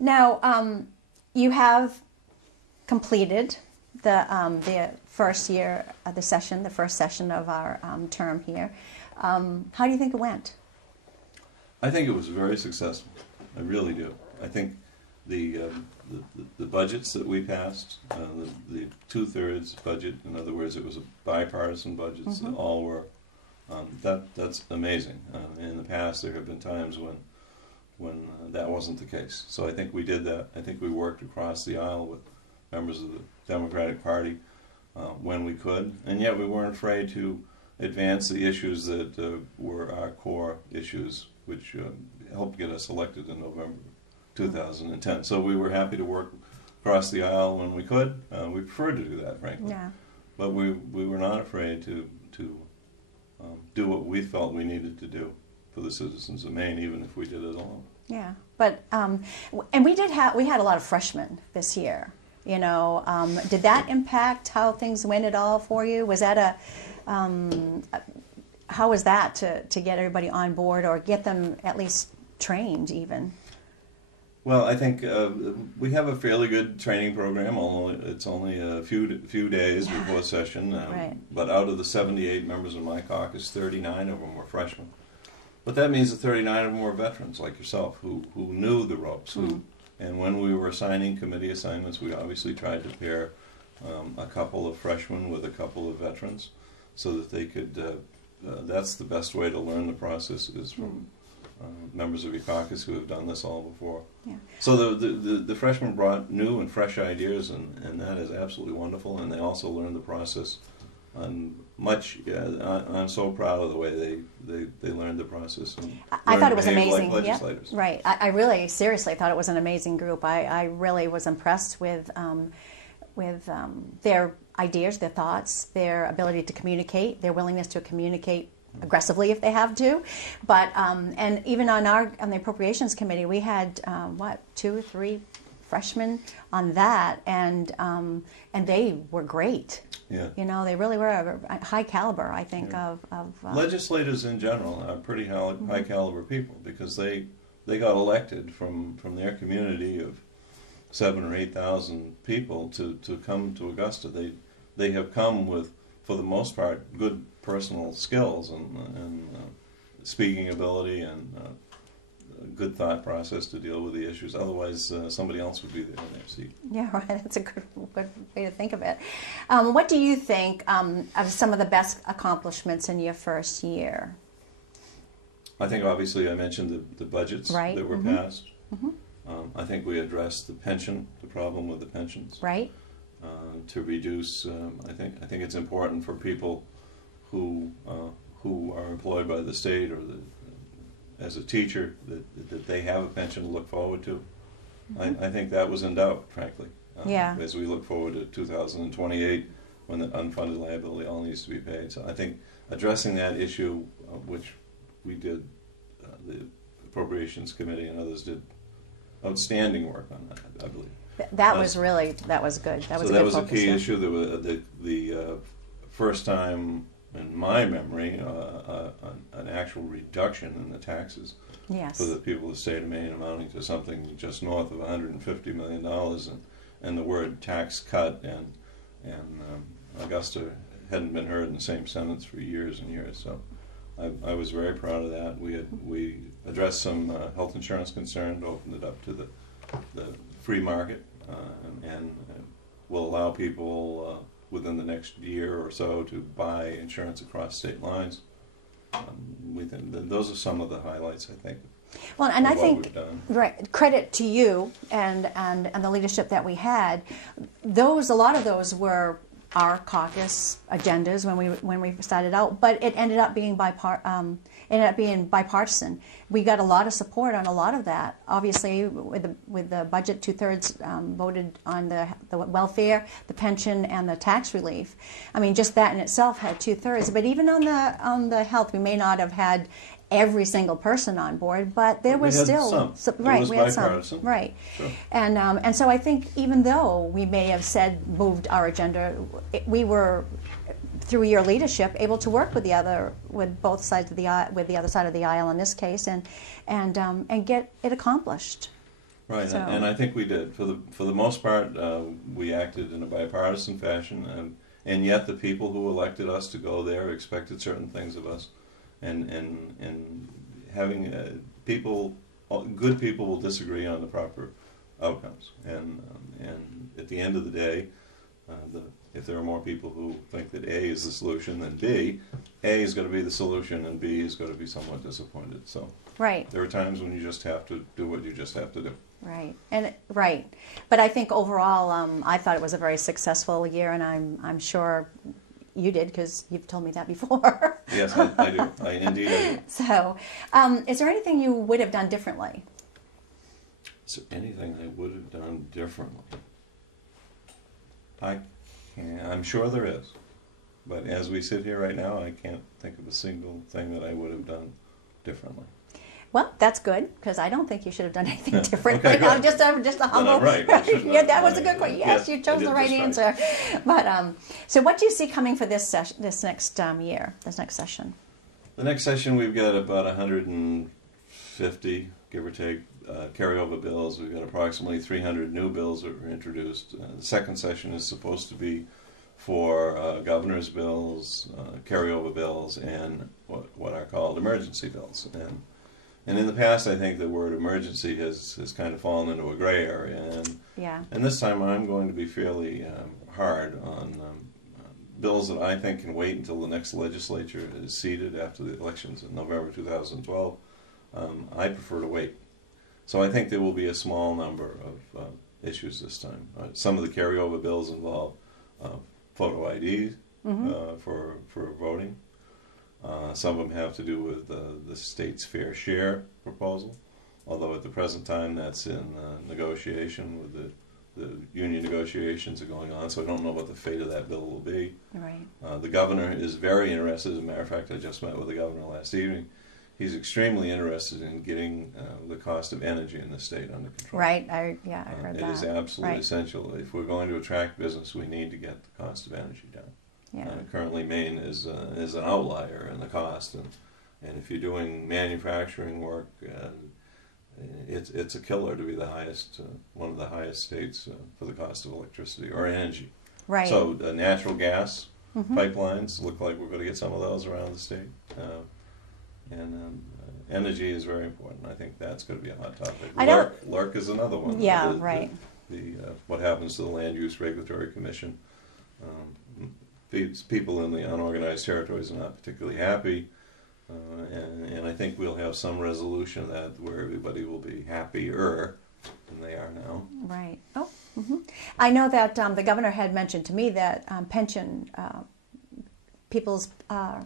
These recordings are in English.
Now, you have completed the first year of the first session of our term here. How do you think it went? I think it was very successful. I really do. I think the budgets that we passed, the 2/3 budget, in other words, it was a bipartisan budgets that all were. That's amazing. In the past, there have been times when that wasn't the case. So I think we did that. I think we worked across the aisle with members of the Democratic Party when we could, and yet we weren't afraid to advance the issues that were our core issues, which helped get us elected in November 2010. So we were happy to work across the aisle when we could. We preferred to do that, frankly. Yeah. But we were not afraid to do what we felt we needed to do for the citizens of Maine, even if we did it alone. Yeah, but and we had a lot of freshmen this year. You know, did that impact how things went at all for you? Was that how was that to get everybody on board or get them at least trained even? Well, I think we have a fairly good training program, although it's only a few days before session. Right. But out of the 78 members of my caucus, 39 of them were freshmen. But that means that 39 of them were veterans like yourself who knew the ropes. And when we were assigning committee assignments, we obviously tried to pair a couple of freshmen with a couple of veterans so that they could, that's the best way to learn the process is from members of your caucus who have done this all before. Yeah. So the freshmen brought new and fresh ideas, and that is absolutely wonderful, and they also learned the process. I'm so proud of the way they learned the process. And I thought it was amazing. Like legislators. Yeah, right. I really, seriously thought it was an amazing group. I really was impressed with their ideas, their thoughts, their ability to communicate, their willingness to communicate aggressively if they have to. But and even on the Appropriations Committee, we had 2 or 3 freshmen on that, and they were great. Yeah. You know, they really were a high caliber, I think, of legislators in general are pretty high caliber people because they got elected from their community of 7,000 or 8,000 people to come to Augusta. They have come with, for the most part, good personal skills and speaking ability and good thought process to deal with the issues. Otherwise, somebody else would be there in their seat. Yeah, right. That's a good way to think of it. What do you think of some of the best accomplishments in your first year? I think obviously I mentioned the budgets that were passed. I think we addressed the problem with the pensions. Right. To reduce, I think it's important for people who are employed by the state or as a teacher that they have a pension to look forward to. I think that was in doubt, frankly. As we look forward to 2028 when the unfunded liability all needs to be paid. So I think addressing that issue, which we did, the Appropriations Committee and others did outstanding work on that, I believe. That was good. That was a key issue. The first time in my memory, an actual reduction in the taxes for the people of the state of Maine amounting to something just north of $150 million, and the word tax cut and Augusta hadn't been heard in the same sentence for years and years. So I was very proud of that. We addressed some health insurance concerns, opened it up to the free market, and will allow people within the next year or so to buy insurance across state lines. We think those are some of the highlights, I think. Well, and I think credit to you and the leadership that we had. A lot of those were our caucus agendas when we started out, but it ended up being bipartisan. We got a lot of support on a lot of that. Obviously, with the budget, 2/3 voted on the welfare, the pension, and the tax relief. I mean, just that in itself had 2/3. But even on the health, we may not have had every single person on board, but there was still some. We had some, right? Sure. And so I think even though we may have moved our agenda, we were, through your leadership, able to work with both sides of the aisle, with the other side of the aisle in this case, and get it accomplished. Right, so. And I think we did. For the most part, we acted in a bipartisan fashion, and yet the people who elected us to go there expected certain things of us, and having good people will disagree on the proper outcomes, and at the end of the day, if there are more people who think that A is the solution than B, A is going to be the solution and B is going to be somewhat disappointed. So right. There are times when you just have to do what you just have to do. Right, right. But I think overall, I thought it was a very successful year, and I'm sure you did, because you've told me that before. Yes, I do. Indeed I do. So, is there anything you would have done differently? Is there anything I would have done differently? I'm sure there is. But as we sit here right now, I can't think of a single thing that I would have done differently. Well, that's good, because I don't think you should have done anything different. Okay, right now. Just a humble. Right. Yeah, that was a good question. Yes, you chose the right answer. But so, what do you see coming for this next year, this next session? The next session, we've got about 150, give or take, carryover bills. We've got approximately 300 new bills that were introduced. The second session is supposed to be for governor's bills, carryover bills, and what are called emergency bills. And in the past, I think the word emergency has kind of fallen into a gray area. And this time I'm going to be fairly hard on bills that I think can wait until the next legislature is seated after the elections in November 2012. I prefer to wait. So I think there will be a small number of issues this time. Some of the carryover bills involve photo IDs for voting. Some of them have to do with the state's fair share proposal, although at the present time that's in negotiation with the union negotiations are going on, so I don't know what the fate of that bill will be. Right. The governor is very interested. As a matter of fact, I just met with the governor last evening. He's extremely interested in getting the cost of energy in the state under control. Right. I heard that. It is absolutely essential. If we're going to attract business, we need to get the cost of energy down. Yeah. Currently, Maine is an outlier in the cost, and if you're doing manufacturing work, it's a killer to be the highest, one of the highest states for the cost of electricity or energy. Right. So natural gas pipelines look like we're going to get some of those around the state, and energy is very important. I think that's going to be a hot topic. LERC is another one. Yeah, right. What happens to the Land Use Regulatory Commission? People in the unorganized territories are not particularly happy, and I think we'll have some resolution of that where everybody will be happier than they are now. Right. Oh, I know that the governor had mentioned to me that people's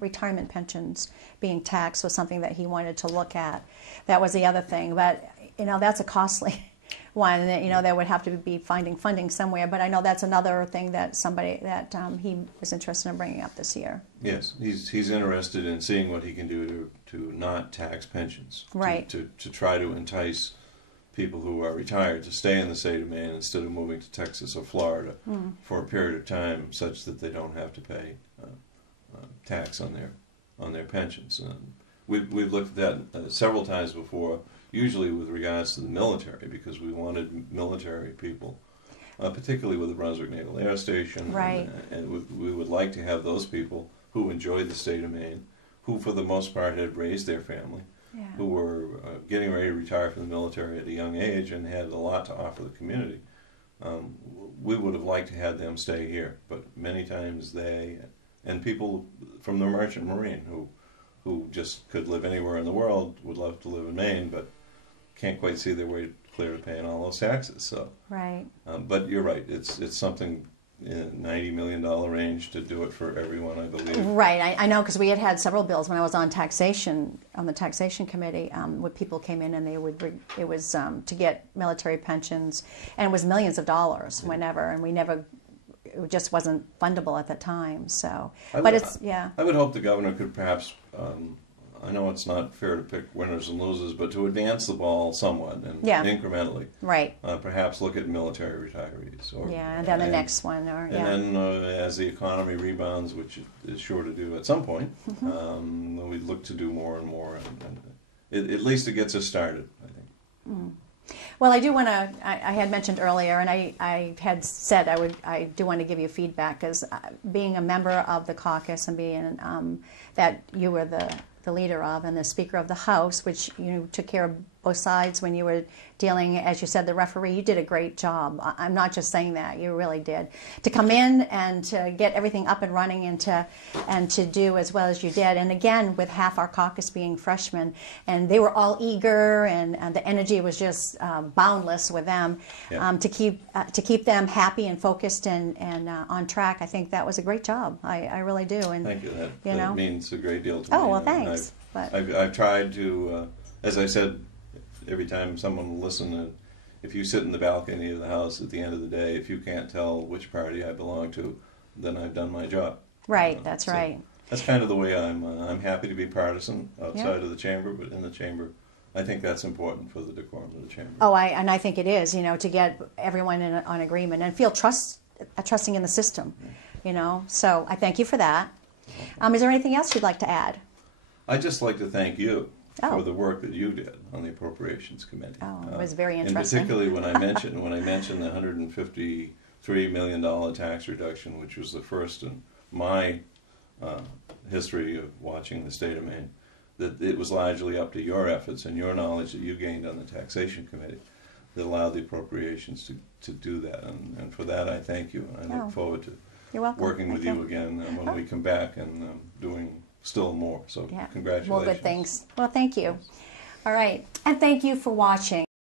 retirement pensions being taxed was something that he wanted to look at. That was the other thing, but that's a costly one, that there would have to be finding funding somewhere. But I know that's another thing that he was interested in bringing up this year. Yes, he's interested in seeing what he can do to not tax pensions. Right. To try to entice people who are retired to stay in the state of Maine instead of moving to Texas or Florida for a period of time, such that they don't have to pay tax on their pensions. We've looked at that several times before. Usually with regards to the military, because we wanted military people, particularly with the Brunswick Naval Air Station. Right. And we would like to have those people who enjoyed the state of Maine, who for the most part had raised their family, who were getting ready to retire from the military at a young age and had a lot to offer the community. We would have liked to have them stay here, but many times and people from the Merchant Marine who just could live anywhere in the world would love to live in Maine, but can't quite see their way clear to paying all those taxes. So, right. But you're right. It's something in $90 million range to do it for everyone, I believe. Right. I know, because we had several bills when I was on the taxation committee. When people came in and it was to get military pensions, and it was millions of dollars whenever, and it just wasn't fundable at the time. So, I would hope the governor could perhaps. I know it's not fair to pick winners and losers, but to advance the ball somewhat and incrementally. Right. Perhaps look at military retarees. And then the next one. Then as the economy rebounds, which it is sure to do at some point, we look to do more and more. And at least it gets us started, I think. Well, I do want to, I had mentioned earlier, and I had said I do want to give you feedback, because being a member of the caucus and being that you were the leader of and the Speaker of the House, which you took care of both sides when you were dealing, as you said, the referee, you did a great job. I'm not just saying that, you really did. To come in and to get everything up and running and to do as well as you did. And again, with half our caucus being freshmen, and they were all eager, and the energy was just boundless with them. Yeah. To keep them happy and focused and on track, I think that was a great job. I really do. And thank you. That means a great deal to me. Oh, well, thanks. I've tried to, as I said, every time someone will listen, if you sit in the balcony of the House at the end of the day, if you can't tell which party I belong to, then I've done my job. Right, that's so right. That's kind of the way I'm happy to be partisan outside of the chamber, but in the chamber, I think that's important for the decorum of the chamber. Oh, and I think it is, to get everyone on agreement and feel trusting in the system, So I thank you for that. Is there anything else you'd like to add? I'd just like to thank you for the work that you did on the Appropriations Committee. Oh, it was very interesting. And particularly when I mentioned the $153 million tax reduction, which was the first in my history of watching the state of Maine, that it was largely up to your efforts and your knowledge that you gained on the Taxation Committee that allowed the appropriations to do that. And for that, I thank you. And I look forward to working with you again when we come back and doing still more. So congratulations. More good things. Well, thank you. All right. And thank you for watching.